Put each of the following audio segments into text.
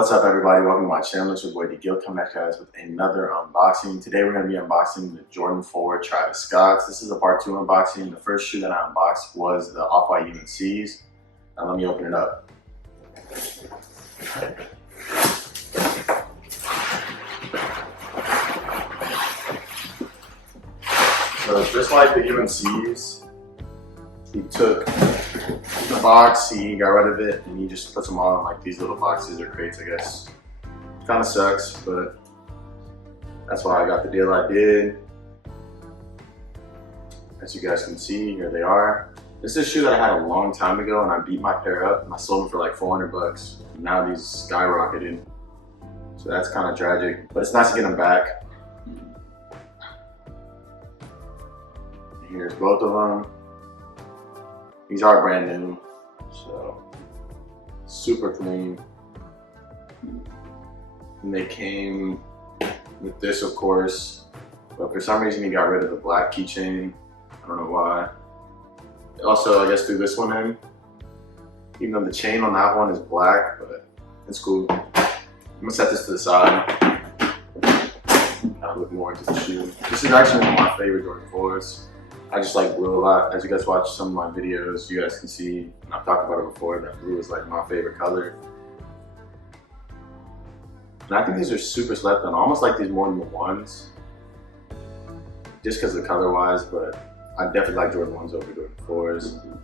What's up, everybody? Welcome to my channel. It's your boy DeGil coming at you guys with another unboxing. Today we're going to be unboxing the Jordan 4 Travis Scotts. This is a part 2 unboxing. The first shoe that I unboxed was the Off-White UNCs. Now let me open it up. So just like the UNCs, he took the box, he got rid of it, and he just puts them all in like these little boxes or crates, I guess. Kind of sucks, but that's why I got the deal I did. As you guys can see, here they are. This is a shoe that I had a long time ago, and I beat my pair up, and I sold them for like 400 bucks. And now these skyrocketed. So that's kind of tragic, but it's nice to get them back. Here's both of them. These are brand new, so super clean. And they came with this, of course, but for some reason he got rid of the black keychain. I don't know why. Also, I guess threw this one in, even though the chain on that one is black, but it's cool. I'm gonna set this to the side. I'll look more into the shoe. This is actually one of my favorite Jordan 4s. I just like blue a lot. As you guys watch some of my videos, you guys can see, and I've talked about it before, that blue is like my favorite color. And I think these are super slept on, almost like these more than the ones. Just because of the color wise, but I definitely like Jordan 1s over Jordan 4s.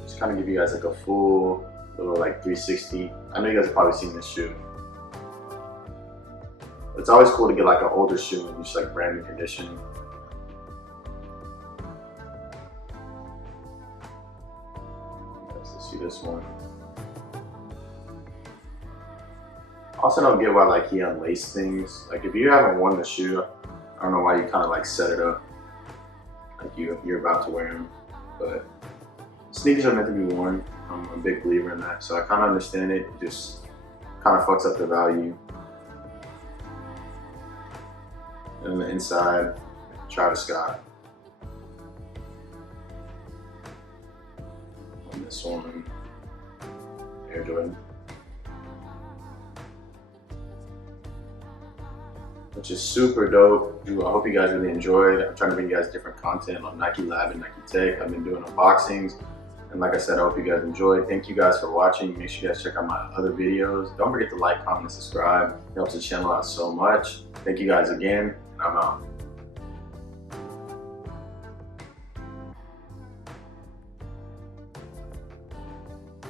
Just kind of give you guys like a full little like 360. I know you guys have probably seen this shoe. It's always cool to get like an older shoe in just like brand new condition. See this one. I also don't get why like he unlaced things. Like if you haven't worn the shoe, I don't know why you kind of like set it up like you're about to wear them. But sneakers are meant to be worn. I'm a big believer in that, so I kind of understand it. It just kind of fucks up the value. And on the inside, Travis Scott. This one, Air Jordan, which is super dope. I hope you guys really enjoyed. I'm trying to bring you guys different content on Nike Lab and Nike Tech. I've been doing unboxings, and like I said, I hope you guys enjoyed. Thank you guys for watching. Make sure you guys check out my other videos. Don't forget to like, comment, and subscribe. It helps the channel out so much. Thank you guys again, and I'm out.